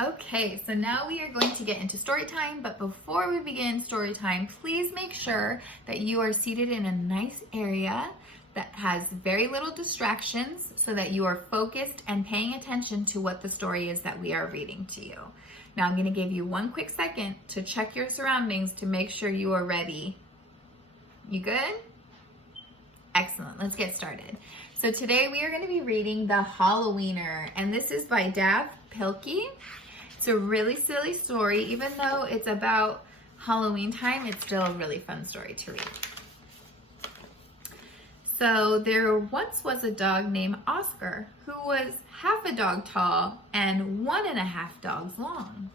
Okay, so now we are going to get into story time, but before we begin story time, please make sure that you are seated in a nice area that has very little distractions so that you are focused and paying attention to what the story is that we are reading to you. Now I'm going to give you one quick second to check your surroundings to make sure you are ready. You good? Excellent, let's get started. So today we are going to be reading The Halloweener, and this is by Dav Pilkey. It's a really silly story. Even though it's about Halloween time, it's still a really fun story to read. So there once was a dog named Oscar who was half a dog tall and 1.5 dogs long.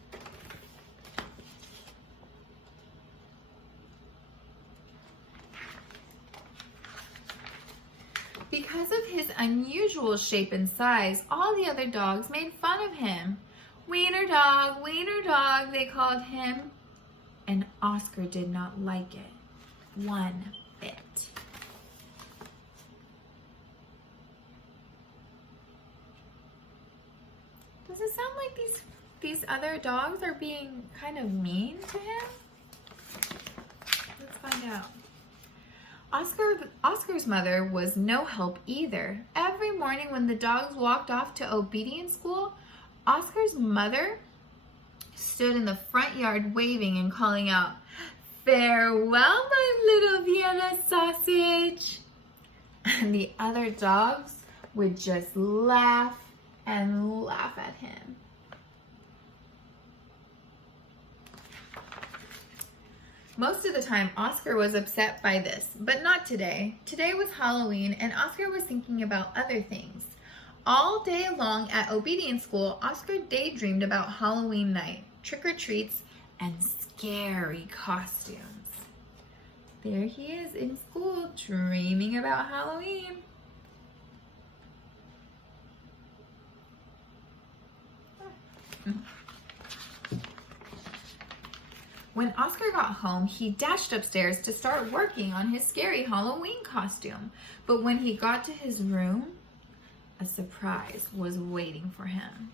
Because of his unusual shape and size, all the other dogs made fun of him. Wiener dog, they called him. And Oscar did not like it one bit. Does it sound like these other dogs are being kind of mean to him? Let's find out. Oscar's mother was no help either. Every morning when the dogs walked off to obedience school, Oscar's mother stood in the front yard waving and calling out, "Farewell, my little Vienna sausage." And the other dogs would just laugh and laugh at him. Most of the time, Oscar was upset by this, but not today. Today was Halloween, and Oscar was thinking about other things. All day long at obedience school, Oscar daydreamed about Halloween night, trick-or-treats, and scary costumes. There he is in school, dreaming about Halloween. When Oscar got home, he dashed upstairs to start working on his scary Halloween costume. But when he got to his room, a surprise was waiting for him.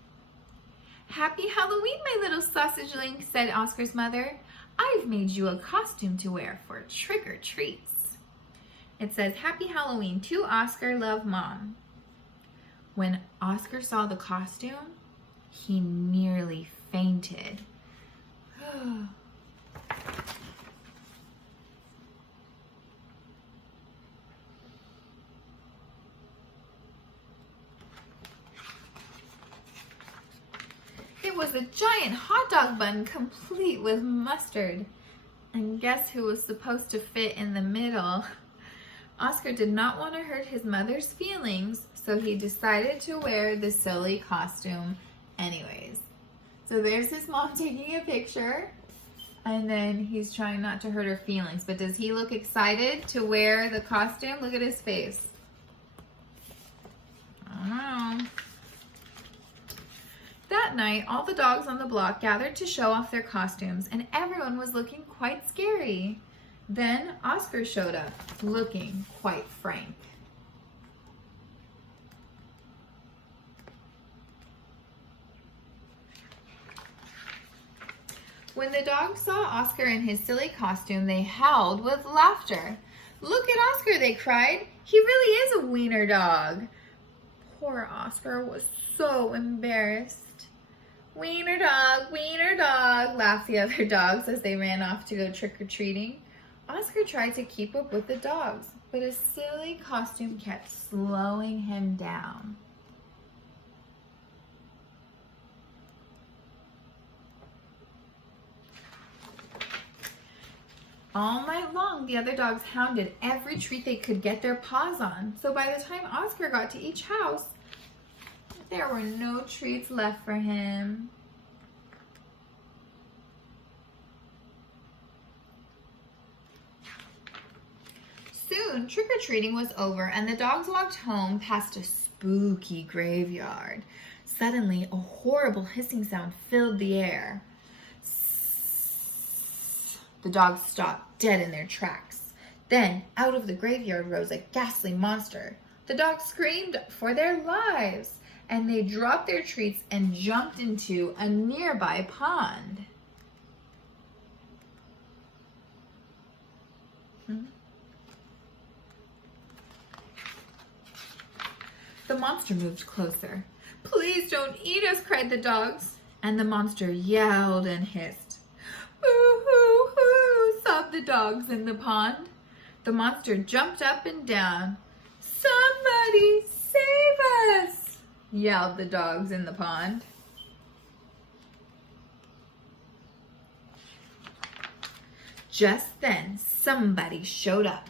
"Happy Halloween, my little sausageling," said Oscar's mother. "I've made you a costume to wear for trick-or-treats." It says, "Happy Halloween to Oscar, love, Mom." When Oscar saw the costume, he nearly fainted. It was a giant hot dog bun complete with mustard. And guess who was supposed to fit in the middle? Oscar did not want to hurt his mother's feelings, so he decided to wear the silly costume anyways. So there's his mom taking a picture, and then he's trying not to hurt her feelings. But does he look excited to wear the costume? Look at his face. I don't know. That night, all the dogs on the block gathered to show off their costumes, and everyone was looking quite scary. Then Oscar showed up, looking quite frank. When the dogs saw Oscar in his silly costume, they howled with laughter. "Look at Oscar," they cried. "He really is a wiener dog." Poor Oscar was so embarrassed. Wiener dog," laughed the other dogs as they ran off to go trick-or-treating. Oscar tried to keep up with the dogs, but his silly costume kept slowing him down. All night long, the other dogs hounded every treat they could get their paws on. So by the time Oscar got to each house, there were no treats left for him. Soon, trick-or-treating was over, and the dogs walked home past a spooky graveyard. Suddenly, a horrible hissing sound filled the air. The dogs stopped dead in their tracks. Then, out of the graveyard rose a ghastly monster. The dogs screamed for their lives. and they dropped their treats and jumped into a nearby pond. The monster moved closer. "Please don't eat us," cried the dogs. And the monster yelled and hissed. "Hoo, hoo, hoo," sobbed the dogs in the pond. The monster jumped up and down. "Somebody save us," yelled the dogs in the pond. Just then, somebody showed up.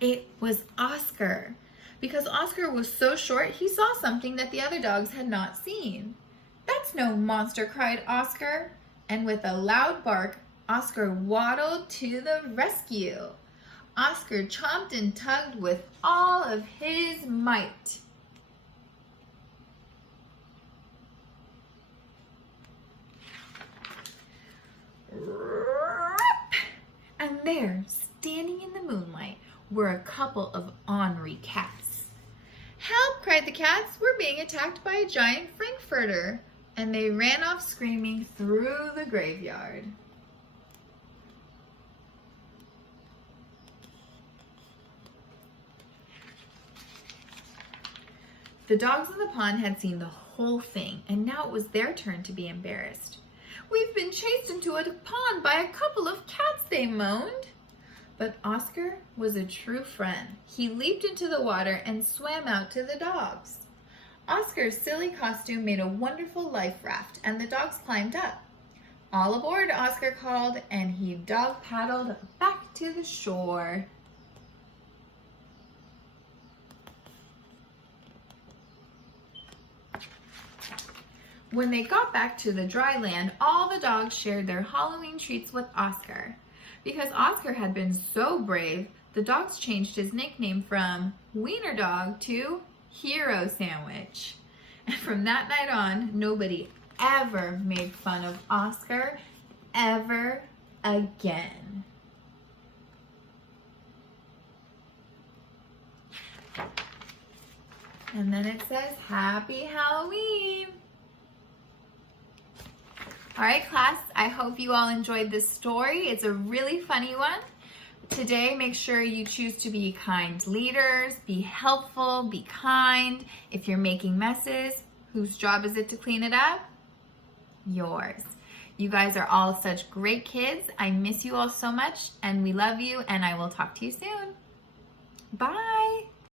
It was Oscar. Because Oscar was so short, he saw something that the other dogs had not seen. "That's no monster," cried Oscar. And with a loud bark, Oscar waddled to the rescue. Oscar chomped and tugged with all of his might. And there, standing in the moonlight, were a couple of ornery cats. "Help!" cried the cats. "We're being attacked by a giant frankfurter." And they ran off screaming through the graveyard. The dogs in the pond had seen the whole thing, and now it was their turn to be embarrassed. "We've been chased into a pond by a couple of cats," they moaned. But Oscar was a true friend. He leaped into the water and swam out to the dogs. Oscar's silly costume made a wonderful life raft, and the dogs climbed up. "All aboard," Oscar called, and he dog paddled back to the shore. When they got back to the dry land, all the dogs shared their Halloween treats with Oscar. Because Oscar had been so brave, the dogs changed his nickname from Wiener Dog to Hero Sandwich. And from that night on, nobody ever made fun of Oscar ever again. And then it says, "Happy Halloween." All right, class, I hope you all enjoyed this story. It's a really funny one. Today, make sure you choose to be kind leaders, be helpful, be kind. If you're making messes, whose job is it to clean it up? Yours. You guys are all such great kids. I miss you all so much, and we love you, and I will talk to you soon. Bye.